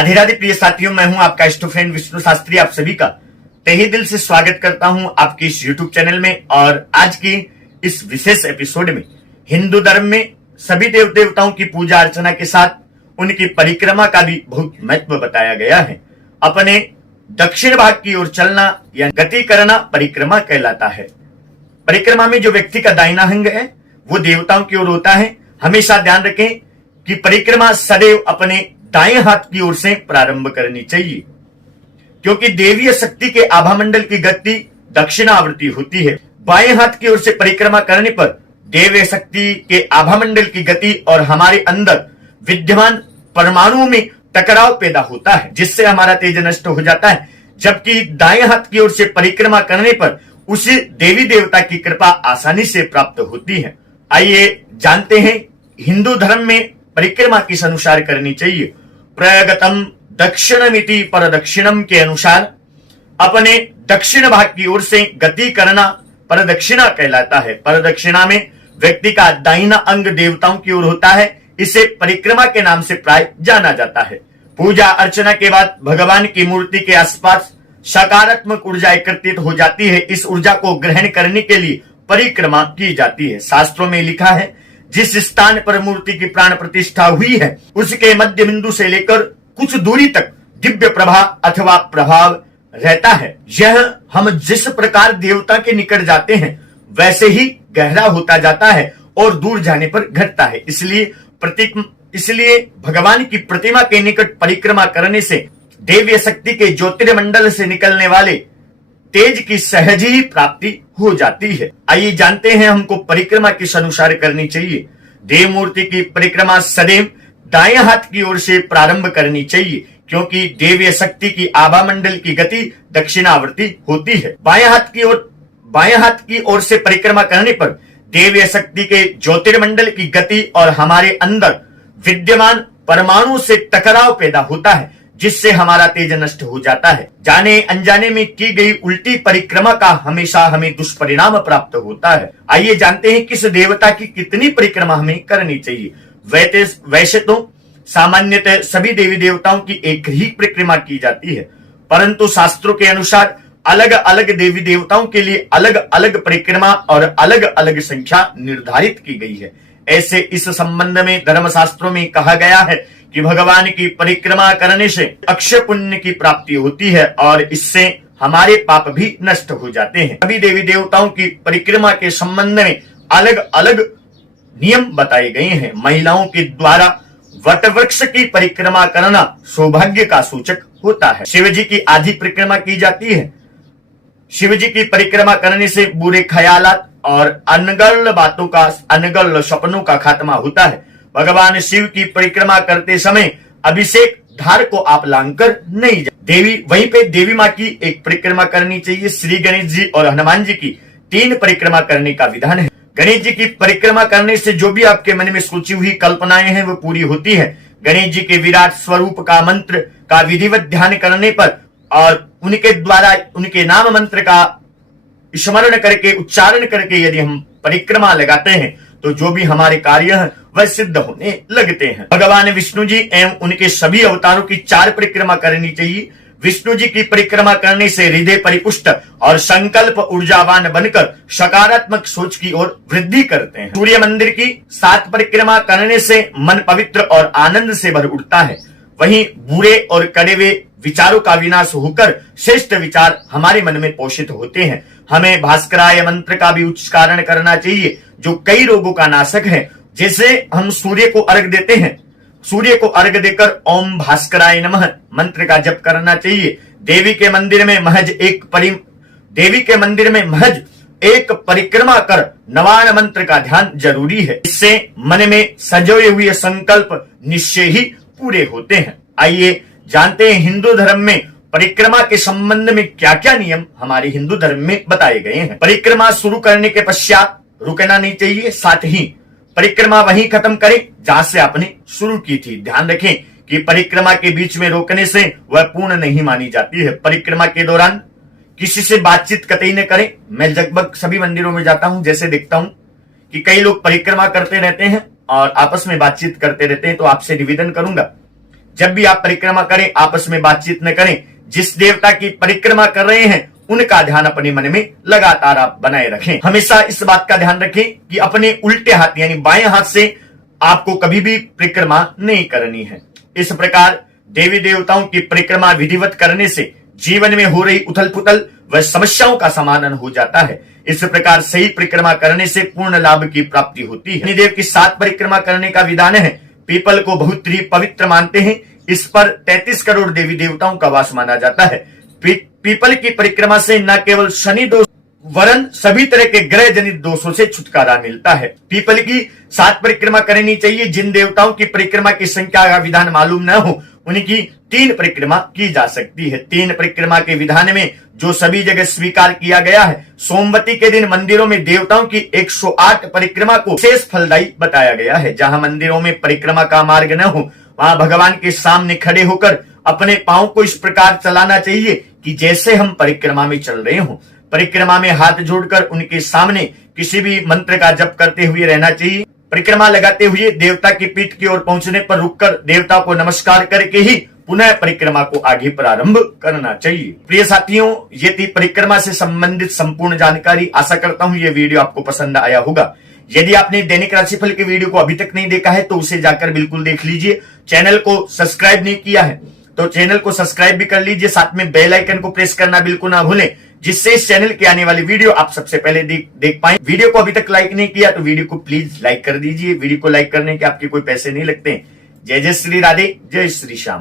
राधे राधे प्रिय साथियों, मैं हूं आपका इष्ट फ्रेंड विष्णु शास्त्री। आप सभी का तहे दिल से स्वागत करता हूं आपके इस YouTube चैनल में। और आज की इस विशेष एपिसोड में हिंदू धर्म में सभी देव देवताओं की पूजा अर्चना के साथ उनकी परिक्रमा का भी बहुत महत्व बताया गया है। अपने दक्षिण भाग की ओर चलना या गति करना परिक्रमा कहलाता है। परिक्रमा में जो व्यक्ति का दाहिना अंग है वो देवताओं की ओर होता है। हमेशा ध्यान रखें कि परिक्रमा सदैव अपने दाएं हाथ की ओर से प्रारंभ करनी चाहिए, क्योंकि देवीय शक्ति के आभामंडल की गति दक्षिणावर्ती होती है। बाएं हाथ की ओर से परिक्रमा करने पर देवीय शक्ति के आभामंडल की गति और हमारे अंदर विद्यमान परमाणुओं में टकराव पैदा होता है, जिससे हमारा तेज नष्ट हो जाता है। जबकि दाएं हाथ की ओर से परिक्रमा करने पर उसे देवी देवता की कृपा आसानी से प्राप्त होती है। आइए जानते हैं हिंदू धर्म में परिक्रमा किस अनुसार करनी चाहिए। प्रगतम दक्षिणमिति परदक्षिणम के अनुसार अपने दक्षिण भाग की ओर से गति करना परदक्षिणा कहलाता है। परदक्षिणा में व्यक्ति का दाहिना अंग देवताओं की ओर होता है। इसे परिक्रमा के नाम से प्राय जाना जाता है। पूजा अर्चना के बाद भगवान की मूर्ति के आसपास सकारात्मक ऊर्जा एकत्रित हो जाती है। इस ऊर्जा को ग्रहण करने के लिए परिक्रमा की जाती है। शास्त्रों में लिखा है, जिस स्थान पर मूर्ति की प्राण प्रतिष्ठा हुई है उसके मध्य बिंदु से लेकर कुछ दूरी तक दिव्य प्रभा अथवा प्रभाव रहता है। यह हम जिस प्रकार देवता के निकट जाते हैं वैसे ही गहरा होता जाता है और दूर जाने पर घटता है। इसलिए भगवान की प्रतिमा के निकट परिक्रमा करने से देवीय शक्ति के ज्योतिर्मंडल से निकलने वाले तेज की सहज ही प्राप्ति हो जाती है। आइए जानते हैं हमको परिक्रमा किस अनुसार करनी चाहिए। देव मूर्ति की परिक्रमा सदैव दाएं हाथ की ओर से प्रारंभ करनी चाहिए, क्योंकि देवीय शक्ति की आभामंडल की गति दक्षिणावर्ती होती है। बाएं हाथ की ओर से परिक्रमा करने पर देवीय शक्ति के ज्योतिर्मंडल की गति और हमारे अंदर विद्यमान परमाणु से टकराव पैदा होता है, जिससे हमारा तेज नष्ट हो जाता है। जाने अनजाने में की गई उल्टी परिक्रमा का हमेशा हमें दुष्परिणाम प्राप्त होता है। आइए जानते हैं किस देवता की कितनी परिक्रमा हमें करनी चाहिए। वैसे तो सामान्यतः सभी देवी देवताओं की एक ही परिक्रमा की जाती है, परंतु शास्त्रों के अनुसार अलग अलग देवी देवताओं के लिए अलग अलग परिक्रमा और अलग अलग संख्या निर्धारित की गई है। ऐसे इस संबंध में धर्मशास्त्रों में कहा गया है कि भगवान की परिक्रमा करने से अक्षय पुण्य की प्राप्ति होती है और इससे हमारे पाप भी नष्ट हो जाते हैं। सभी देवी देवताओं की परिक्रमा के संबंध में अलग अलग नियम बताए गए हैं। महिलाओं के द्वारा वट वृक्ष की परिक्रमा करना सौभाग्य का सूचक होता है। शिव जी की आधी परिक्रमा की जाती है। शिव जी की परिक्रमा करने से बुरे ख्यालात और अनगढ़ सपनों का खात्मा होता है। भगवान शिव की परिक्रमा करते समय अभिषेक धार को आप लांघकर नहीं वहीं पे देवी माँ की एक परिक्रमा करनी चाहिए। श्री गणेश जी और हनुमान जी की 3 परिक्रमा करने का विधान है। गणेश जी की परिक्रमा करने से जो भी आपके मन में सोची हुई कल्पनाएं हैं वो पूरी होती है। गणेश जी के विराट स्वरूप का मंत्र का विधिवत ध्यान करने पर और उनके द्वारा उनके नाम मंत्र का स्मरण करके उच्चारण करके यदि हम परिक्रमा लगाते हैं तो जो भी हमारे कार्य हैं वह सिद्ध होने लगते हैं। भगवान विष्णु जी एवं उनके सभी अवतारों की 4 परिक्रमा करनी चाहिए। विष्णु जी की परिक्रमा करने से हृदय परिपुष्ट और संकल्प ऊर्जावान बनकर सकारात्मक सोच की ओर वृद्धि करते हैं। सूर्य मंदिर की 7 परिक्रमा करने से मन पवित्र और आनंद से भर उठता है। वहीं बुरे और कड़वे विचारों का विनाश होकर श्रेष्ठ विचार हमारे मन में पोषित होते हैं। हमें भास्कराय मंत्र का भी उच्चारण करना चाहिए, जो कई रोगों का नाशक है। जैसे हम सूर्य को अर्घ देते हैं, सूर्य को अर्घ देकर ओम भास्कराय नमः मंत्र का जप करना चाहिए। देवी के मंदिर में महज एक परिक्रमा कर नवान मंत्र का ध्यान जरूरी है। इससे मन में सजोए हुए संकल्प निश्चय ही पूरे होते हैं। आइए जानते हैं हिंदू धर्म में परिक्रमा के संबंध में क्या क्या नियम हमारे हिंदू धर्म में बताए गए हैं। परिक्रमा शुरू करने के पश्चात रुकना नहीं चाहिए, साथ ही परिक्रमा वहीं खत्म करें जहां से आपने शुरू की थी। ध्यान रखें कि परिक्रमा के बीच में रोकने से वह पूर्ण नहीं मानी जाती है। परिक्रमा के दौरान किसी से बातचीत कतई न करें। मैं लगभग सभी मंदिरों में जाता हूं, जैसे देखता हूं कि कई लोग परिक्रमा करते रहते हैं और आपस में बातचीत करते रहते हैं, तो आपसे निवेदन करूंगा जब भी आप परिक्रमा करें आपस में बातचीत न करें। जिस देवता की परिक्रमा कर रहे हैं उनका ध्यान अपने मन में लगातार आप बनाए रखें। हमेशा इस बात का ध्यान रखें कि अपने उल्टे हाथ यानी बाएं हाथ से आपको कभी भी परिक्रमा नहीं करनी है। इस प्रकार देवी देवताओं की परिक्रमा विधिवत करने से जीवन में हो रही उथल पुथल व समस्याओं का समाधान हो जाता है। इस प्रकार सही परिक्रमा करने से पूर्ण लाभ की प्राप्ति होती है। शनिदेव की 7 परिक्रमा करने का विधान है। पीपल को बहुत ही पवित्र मानते हैं। इस पर 33 करोड़ देवी देवताओं का वास माना जाता है। पीपल की परिक्रमा से न केवल शनि दोष वरन सभी तरह के ग्रह जनित दोषों से छुटकारा मिलता है। पीपल की 7 परिक्रमा करनी चाहिए। जिन देवताओं की परिक्रमा की संख्या का विधान मालूम न हो उनकी 3 परिक्रमा की जा सकती है। 3 परिक्रमा के विधान में जो सभी जगह स्वीकार किया गया है, सोमवती के दिन मंदिरों में देवताओं की 108 परिक्रमा को शेष फलदायी बताया गया है। जहां मंदिरों में परिक्रमा का मार्ग न हो वहां भगवान के सामने खड़े होकर अपने पांव को इस प्रकार चलाना चाहिए कि जैसे हम परिक्रमा में चल रहे हों। परिक्रमा में हाथ जोड़कर उनके सामने किसी भी मंत्र का जप करते हुए रहना चाहिए। परिक्रमा लगाते हुए देवता की पीठ की ओर पहुंचने पर रुककर देवता को नमस्कार करके ही पुनः परिक्रमा को आगे प्रारंभ करना चाहिए। प्रिय साथियों, ये थी परिक्रमा से संबंधित संपूर्ण जानकारी। आशा करता हूं ये वीडियो आपको पसंद आया होगा। यदि आपने दैनिक राशिफल के वीडियो को अभी तक नहीं देखा है तो उसे जाकर बिल्कुल देख लीजिए। चैनल को सब्सक्राइब नहीं किया है तो चैनल को सब्सक्राइब भी कर लीजिए। साथ में बेल आइकन को प्रेस करना बिल्कुल ना भूलें, जिससे इस चैनल की आने वाली वीडियो आप सबसे पहले देख पाएं। वीडियो को अभी तक लाइक नहीं किया तो वीडियो को प्लीज लाइक कर दीजिए। वीडियो को लाइक करने के आपके कोई पैसे नहीं लगते। जय जय श्री राधे, जय श्री श्याम।